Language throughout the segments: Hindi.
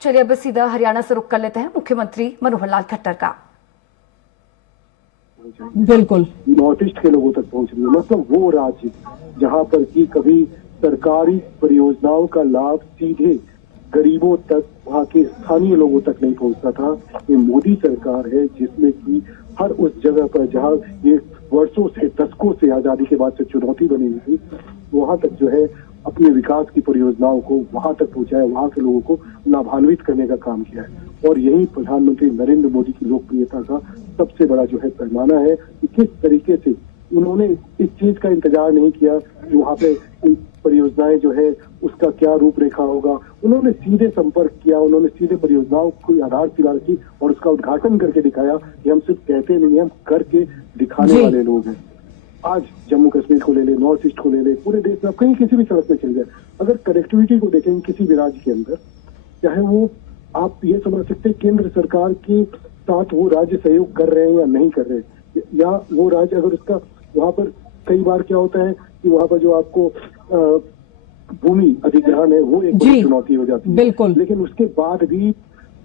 चलिए अब सीधा हरियाणा से रुख कर लेते हैं मुख्यमंत्री मनोहर लाल खट्टर का। बिल्कुल नॉर्थ ईस्ट के लोगों तक पहुंच रही है, मतलब वो राज्य जहां पर कि कभी सरकारी परियोजनाओं का लाभ सीधे गरीबों तक, वहां के स्थानीय लोगों तक नहीं पहुंचता था। ये मोदी सरकार है जिसमें कि हर उस जगह पर जहां ये वर्षों से, दशकों से आजादी के बाद से चुनौती बनी हुई थी, वहां तक जो है अपने विकास की परियोजनाओं को वहां तक पहुंचाया, वहां के लोगों को लाभान्वित करने का काम किया है। और यही प्रधानमंत्री नरेंद्र मोदी की लोकप्रियता का सबसे बड़ा जो है पैमाना है कि किस तरीके से उन्होंने इस चीज का इंतजार नहीं किया कि वहां पे परियोजनाएं जो है उसका क्या रूपरेखा होगा। उन्होंने सीधे संपर्क किया, उन्होंने सीधे परियोजनाओं को आधारशिला रखी और उसका उद्घाटन करके दिखाया कि हम सिर्फ कहते नहीं, हम करके दिखाने वाले लोग हैं। आज जम्मू कश्मीर को ले ले, नॉर्थ ईस्ट को ले ले, पूरे देश में आप कहीं किसी भी सड़क पे चल जाए, अगर कनेक्टिविटी को देखें किसी भी राज्य के अंदर, चाहे वो आप ये समझ सकते हैं केंद्र सरकार के साथ वो राज्य सहयोग कर रहे हैं या नहीं कर रहे हैं, या वो राज्य अगर उसका वहां पर कई बार क्या होता है कि वहां पर जो आपको भूमि अधिग्रहण है वो एक बड़ी चुनौती हो जाती है। बिल्कुल। लेकिन उसके बाद भी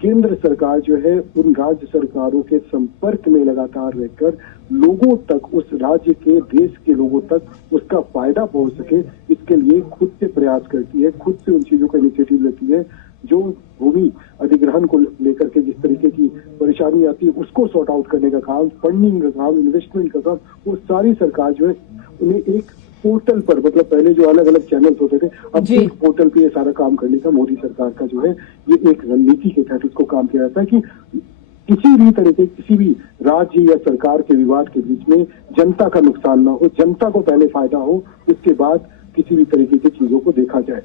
केंद्र सरकार जो है उन राज्य सरकारों के संपर्क में लगातार रहकर लोगों तक, उस राज्य के, देश के लोगों तक उसका फायदा पहुंच सके, इसके लिए खुद से प्रयास करती है, खुद से उन चीजों का इनिशिएटिव लेती है। जो भूमि अधिग्रहण को लेकर के जिस तरीके की परेशानी आती है उसको सॉर्ट आउट करने का काम, फंडिंग का काम, इन्वेस्टमेंट का काम, वो सारी सरकार जो है उन्हें एक पोर्टल पर, मतलब पहले जो अलग अलग चैनल्स होते थे, अब एक पोर्टल पे ये सारा काम करने का मोदी सरकार का जो है ये एक रणनीति के तहत उसको काम किया जाता है कि किसी भी तरीके, किसी भी राज्य या सरकार के विवाद के बीच में जनता का नुकसान ना हो, जनता को पहले फायदा हो, उसके बाद किसी भी तरीके की चीजों को देखा जाए।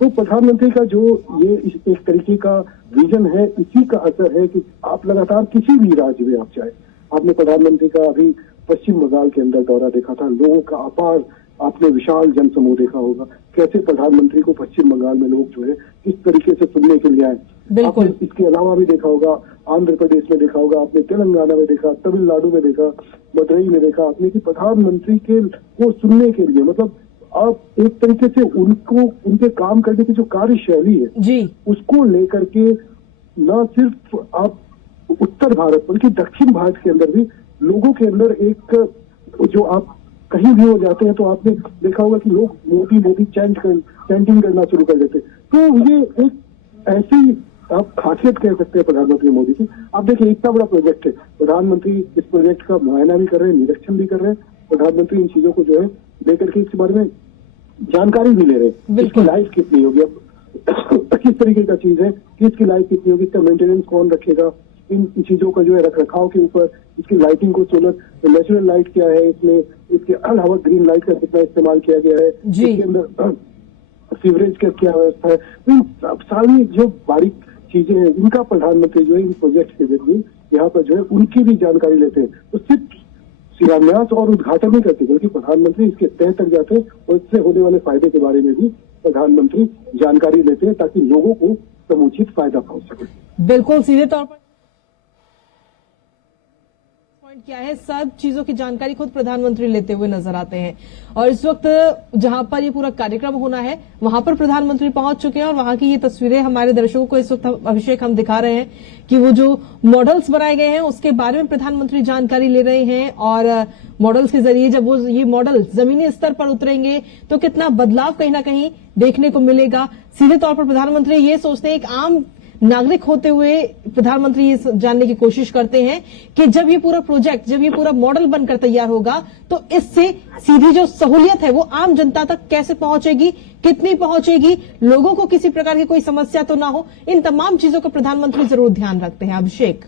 तो प्रधानमंत्री का जो ये एक तरीके का विजन है, इसी का असर है कि आप लगातार किसी भी राज्य में आप जाए, आपने प्रधानमंत्री का अभी पश्चिम बंगाल के अंदर दौरा देखा था, लोगों का अपार, आपने विशाल जनसमूह देखा होगा, कैसे प्रधानमंत्री को पश्चिम बंगाल में लोग जो है किस तरीके से सुनने के लिए आए। आपने इसके अलावा भी देखा होगा, आंध्र प्रदेश में देखा होगा, आपने तेलंगाना में देखा, तमिलनाडु में देखा, मदुरई में देखा आपने कि प्रधानमंत्री के को सुनने के लिए, मतलब आप एक तरीके से उनको, उनके काम करने की जो कार्यशैली है उसको लेकर के न सिर्फ आप उत्तर भारत बल्कि दक्षिण भारत के अंदर भी लोगों के अंदर एक, जो आप कहीं भी हो जाते हैं तो आपने देखा होगा कि लोग मोदी मोदी चैंटिंग करना शुरू कर देते। तो ये एक ऐसी आप खासियत कह सकते हैं प्रधानमंत्री मोदी की। आप देखिए इतना बड़ा प्रोजेक्ट है, प्रधानमंत्री इस प्रोजेक्ट का मुआयना भी कर रहे हैं, निरीक्षण भी कर रहे हैं, प्रधानमंत्री इन चीजों को जो है लेकर के इसके बारे में जानकारी भी ले रहे हैं। इसकी लाइफ कितनी होगी, अब किस तरीके का चीज है कि इसकी लाइफ कितनी होगी, इसका मेंटेनेंस कौन रखेगा, इन चीजों का जो है रखरखाव के ऊपर, इसकी लाइटिंग को, सोलर नेचुरल लाइट क्या है इसमें, इसके अलावा ग्रीन लाइट का कितना इस्तेमाल किया गया है, इसके अंदर सीवरेज का क्या व्यवस्था है। तो सारी जो बारीक चीजें हैं इनका प्रधानमंत्री जो है इन प्रोजेक्ट के जरिए यहाँ पर जो है उनकी भी जानकारी लेते हैं। तो सिर्फ शिलान्यास और उद्घाटन नहीं करते बल्कि प्रधानमंत्री इसके तह तक जाते हैं और इससे होने वाले फायदे के बारे में भी प्रधानमंत्री जानकारी लेते हैं ताकि लोगों को समुचित फायदा पहुंच सके। बिल्कुल, सीधे तौर पर क्या है, सब चीजों की जानकारी खुद प्रधानमंत्री लेते हुए नजर आते हैं। और इस वक्त जहां पर ये पूरा कार्यक्रम होना है वहां पर प्रधानमंत्री पहुंच चुके हैं और वहां की ये तस्वीरें हमारे दर्शकों को इस वक्त अभिषेक हम दिखा रहे हैं कि वो जो मॉडल्स बनाए गए हैं उसके बारे में प्रधानमंत्री जानकारी ले रहे हैं। और मॉडल्स के जरिए जब वो ये मॉडल जमीनी स्तर पर उतरेंगे तो कितना बदलाव कहीं ना कहीं देखने को मिलेगा। सीधे तौर पर प्रधानमंत्री ये सोचते हैं, एक आम नागरिक होते हुए प्रधानमंत्री ये जानने की कोशिश करते हैं कि जब ये पूरा प्रोजेक्ट, जब ये पूरा मॉडल बनकर तैयार होगा तो इससे सीधी जो सहूलियत है वो आम जनता तक कैसे पहुंचेगी, कितनी पहुंचेगी, लोगों को किसी प्रकार की कोई समस्या तो ना हो, इन तमाम चीजों का प्रधानमंत्री जरूर ध्यान रखते हैं। अभिषेक,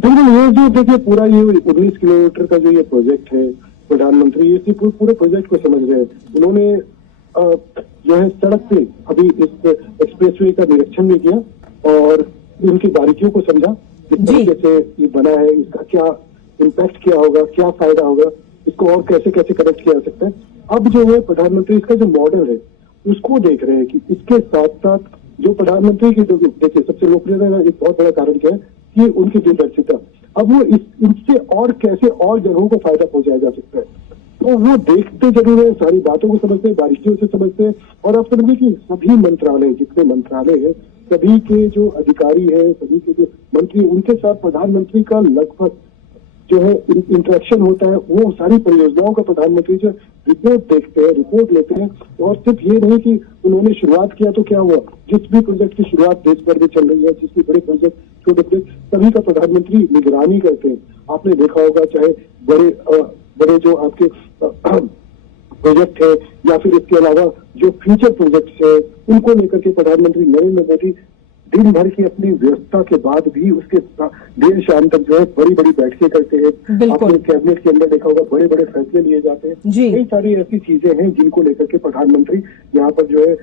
ये जो देखिए पूरा ये 19 किलोमीटर का जो ये प्रोजेक्ट है, प्रधानमंत्री ये पूरे प्रोजेक्ट को समझ रहे हैं। उन्होंने जो है सड़क पे अभी इस एक्सप्रेसवे का निरीक्षण भी किया और इनकी बारीकियों को समझा, किस तरीके से ये बना है, इसका क्या इम्पैक्ट क्या होगा, क्या फायदा होगा, इसको और कैसे कैसे कनेक्ट किया जा सकता है। अब जो है प्रधानमंत्री इसका जो मॉडल है उसको देख रहे हैं कि इसके साथ साथ जो प्रधानमंत्री की, देखिए सबसे लोकप्रियता का एक बहुत बड़ा कारण क्या है कि उनकी दूरदर्शिता। अब वो इनसे और कैसे और जगहों को फायदा पहुंचाया जा सकता है। तो वो देखते जरूर है, सारी बातों को समझते हैं, बारीकियों से समझते हैं। और आप समझिए कि सभी मंत्रालय, जितने मंत्रालय है, सभी के जो अधिकारी है, सभी के जो मंत्री, उनके साथ प्रधानमंत्री का लगभग जो है इंटरेक्शन होता है। वो सारी परियोजनाओं का प्रधानमंत्री जो रिपोर्ट देखते हैं, रिपोर्ट लेते हैं। और सिर्फ ये नहीं कि उन्होंने शुरुआत किया तो क्या हुआ, जिस भी प्रोजेक्ट की शुरुआत देश भर में चल रही है, जिसके बड़े प्रोजेक्ट, छोटे प्रोजेक्ट, सभी का प्रधानमंत्री निगरानी करते हैं। आपने देखा होगा, चाहे बड़े जो आपके प्रोजेक्ट है या फिर इसके अलावा जो फ्यूचर प्रोजेक्ट्स है, उनको लेकर के प्रधानमंत्री नरेंद्र मोदी दिन भर की अपनी व्यस्तता के बाद भी उसके देर शाम तक जो है बड़ी बड़ी बैठकें करते हैं। आपने कैबिनेट के अंदर देखा होगा, बड़े बड़े फैसले लिए जाते हैं। कई सारी ऐसी चीजें हैं जिनको लेकर के प्रधानमंत्री यहाँ पर जो है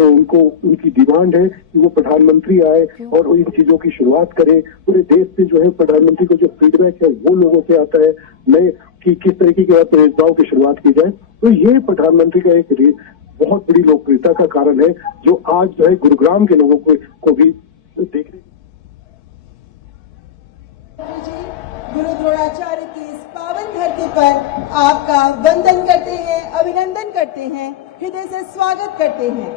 उनको उनकी डिमांड है कि वो प्रधानमंत्री आए और इन चीजों की शुरुआत करें। पूरे देश से जो है प्रधानमंत्री को जो फीडबैक है वो लोगों से आता है, नए कि किस तरीके की परियोजनाओं की शुरुआत की जाए। तो ये प्रधानमंत्री का एक बहुत बड़ी लोकप्रियता का कारण है, जो आज जो है गुरुग्राम के लोगों को भी देखने। गुरु द्रोणाचार्य की इस पावन धरती पर आपका वंदन करते हैं, अभिनंदन करते हैं, हृदय से स्वागत करते हैं।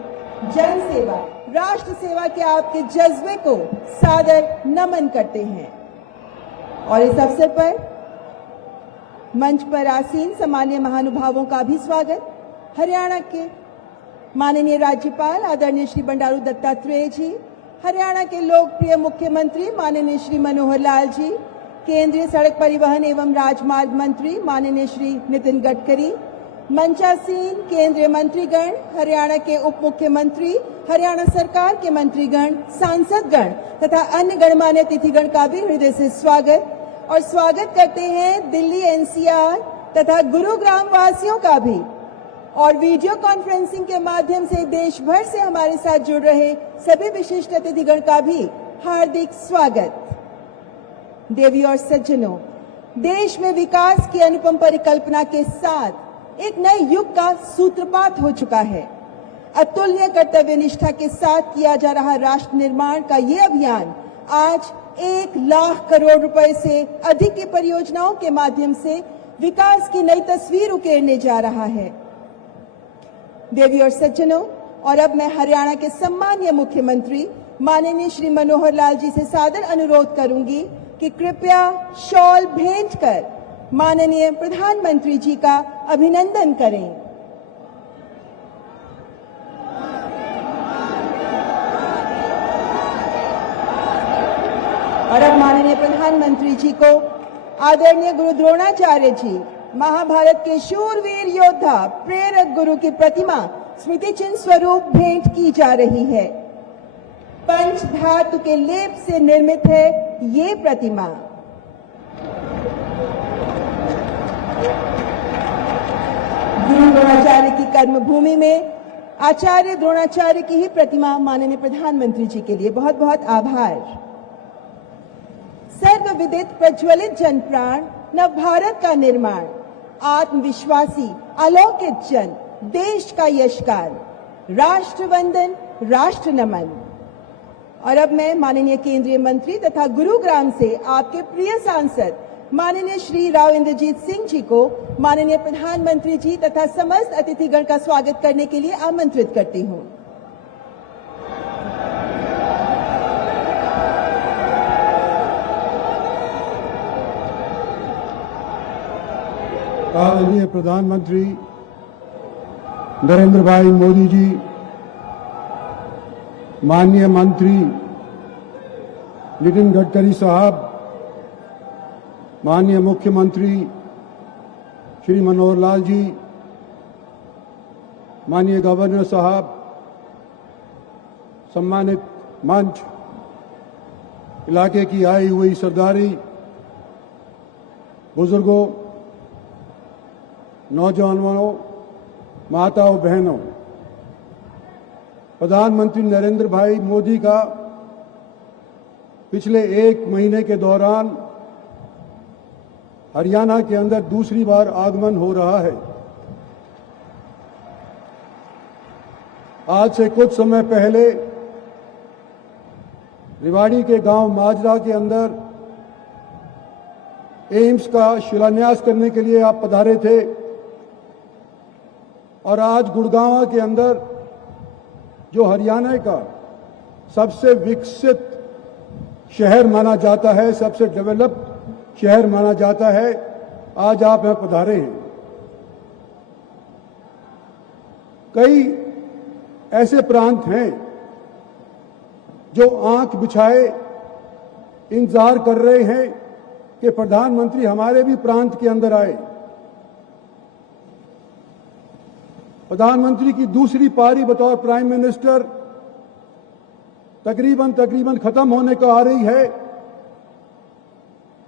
जन सेवा, राष्ट्र सेवा के आपके जज्बे को सादर नमन करते हैं। और इस अवसर पर मंच पर आसीन सम्मानीय महानुभावों का भी स्वागत। हरियाणा के माननीय राज्यपाल आदरणीय श्री बंडारू दत्तात्रेय जी, हरियाणा के लोकप्रिय मुख्यमंत्री माननीय श्री मनोहर लाल जी, केंद्रीय सड़क परिवहन एवं राजमार्ग मंत्री माननीय श्री नितिन गडकरी, मंचासीन केंद्रीय मंत्रीगण, हरियाणा के उप मुख्यमंत्री, हरियाणा सरकार के मंत्रीगण, सांसदगण तथा अन्य गणमान्य अतिथिगण का भी हृदय से स्वागत। और स्वागत करते हैं दिल्ली एनसीआर तथा गुरुग्राम वासियों का भी, और वीडियो कॉन्फ्रेंसिंग के माध्यम से देश भर से हमारे साथ जुड़ रहे सभी विशिष्ट अतिथिगण का भी हार्दिक स्वागत। देवी और सज्जनों, देश में विकास की अनुपम परिकल्पना के साथ एक नए युग का सूत्रपात हो चुका है। अतुल्य कर्तव्य निष्ठा के साथ किया जा रहा राष्ट्र निर्माण का ये अभियान आज 1 लाख करोड़ रुपए से अधिक की परियोजनाओं के माध्यम से विकास की नई तस्वीर उकेरने जा रहा है। देवी और सज्जनों, और अब मैं हरियाणा के सम्मानीय मुख्यमंत्री माननीय श्री मनोहर लाल जी से सादर अनुरोध करूंगी कि कृपया शॉल भेंट कर माननीय प्रधानमंत्री जी का अभिनंदन करें। और अब माननीय प्रधानमंत्री जी को आदरणीय गुरु द्रोणाचार्य जी, महाभारत के शूरवीर योद्धा, प्रेरक गुरु की प्रतिमा स्मृति चिन्ह स्वरूप भेंट की जा रही है। पंच धातु के लेप से निर्मित है ये प्रतिमा। गुरु द्रोणाचार्य की कर्मभूमि में आचार्य द्रोणाचार्य की ही प्रतिमा माननीय प्रधानमंत्री जी के लिए बहुत बहुत आभार। सर्वविदित प्रज्वलित जन प्राण, नव भारत का निर्माण, आत्मविश्वासी अलौकिक जन, देश का यशगान, राष्ट्र वंदन, राष्ट्र नमन। और अब मैं माननीय केंद्रीय मंत्री तथा गुरुग्राम से आपके प्रिय सांसद माननीय श्री राव इंद्रजीत सिंह जी को माननीय प्रधानमंत्री जी तथा समस्त अतिथिगण का स्वागत करने के लिए आमंत्रित करती हूं। आदरणीय प्रधानमंत्री नरेंद्र भाई मोदी जी, माननीय मंत्री नितिन गडकरी साहब, माननीय मुख्यमंत्री श्री मनोहर लाल जी, माननीय गवर्नर साहब, सम्मानित मंच, इलाके की आई हुई सरदारी, बुजुर्गों, नौजवानों, माताओं, बहनों, प्रधानमंत्री नरेंद्र भाई मोदी का पिछले 1 महीने के दौरान हरियाणा के अंदर दूसरी बार आगमन हो रहा है। आज से कुछ समय पहले रेवाड़ी के गांव माजरा के अंदर एम्स का शिलान्यास करने के लिए आप पधारे थे और आज गुड़गांव के अंदर जो हरियाणा का सबसे विकसित शहर माना जाता है, सबसे डेवलप्ड शहर माना जाता है, आज आप यहां पधारे हैं। कई ऐसे प्रांत हैं जो आंख बिछाए इंतजार कर रहे हैं कि प्रधानमंत्री हमारे भी प्रांत के अंदर आए। प्रधानमंत्री की दूसरी पारी बतौर प्राइम मिनिस्टर तकरीबन खत्म होने को आ रही है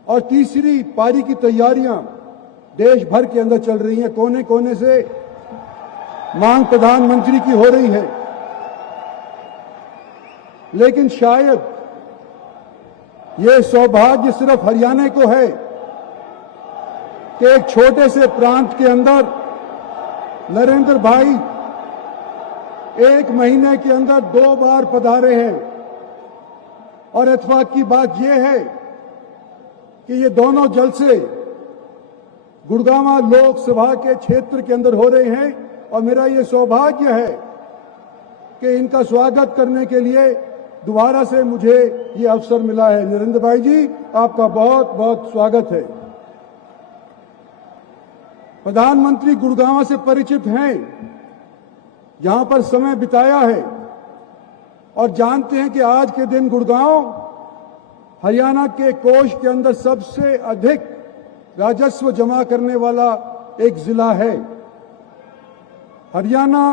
और तीसरी पारी की तैयारियां देश भर के अंदर चल रही हैं। कोने कोने से मांग प्रधानमंत्री की हो रही है, लेकिन शायद ये सौभाग्य सिर्फ हरियाणा को है कि एक छोटे से प्रांत के अंदर नरेंद्र भाई 1 महीने के अंदर 2 बार पधारे हैं। और इत्तेफाक की बात यह है कि ये दोनों जलसे गुड़गांव लोकसभा के क्षेत्र के अंदर हो रहे हैं और मेरा ये सौभाग्य है कि इनका स्वागत करने के लिए दोबारा से मुझे ये अवसर मिला है। नरेंद्र भाई जी, आपका बहुत बहुत स्वागत है। प्रधानमंत्री गुड़गांव से परिचित हैं, यहां पर समय बिताया है और जानते हैं कि आज के दिन गुड़गांव हरियाणा के कोष के अंदर सबसे अधिक राजस्व जमा करने वाला एक जिला है। हरियाणा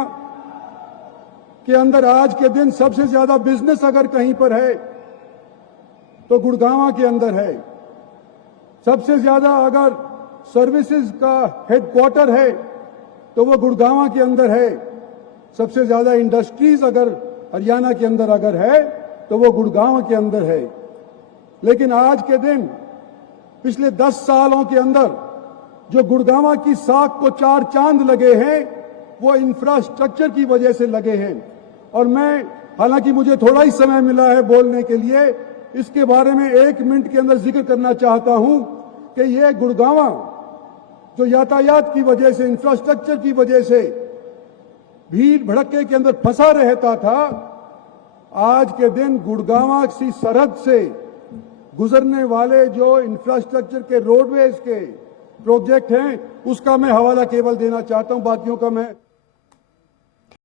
के अंदर आज के दिन सबसे ज्यादा बिजनेस अगर कहीं पर है तो गुड़गांव के अंदर है। सबसे ज्यादा अगर सर्विसेज का हेडक्वार्टर है तो वो गुड़गांव के अंदर है। सबसे ज्यादा इंडस्ट्रीज अगर हरियाणा के अंदर अगर है तो वो गुड़गांव के अंदर है। लेकिन आज के दिन पिछले 10 सालों के अंदर जो गुड़गांव की साख को 4 चांद लगे हैं वो इंफ्रास्ट्रक्चर की वजह से लगे हैं। और मैं, हालांकि मुझे थोड़ा ही समय मिला है बोलने के लिए, इसके बारे में 1 मिनट के अंदर जिक्र करना चाहता हूं कि ये गुड़गांव जो यातायात की वजह से, इंफ्रास्ट्रक्चर की वजह से भीड़ भड़के के अंदर फंसा रहता था, आज के दिन गुड़गांव की सरहद से गुजरने वाले जो इंफ्रास्ट्रक्चर के रोडवेज के प्रोजेक्ट हैं उसका मैं हवाला केवल देना चाहता हूं, बाकियों का मैं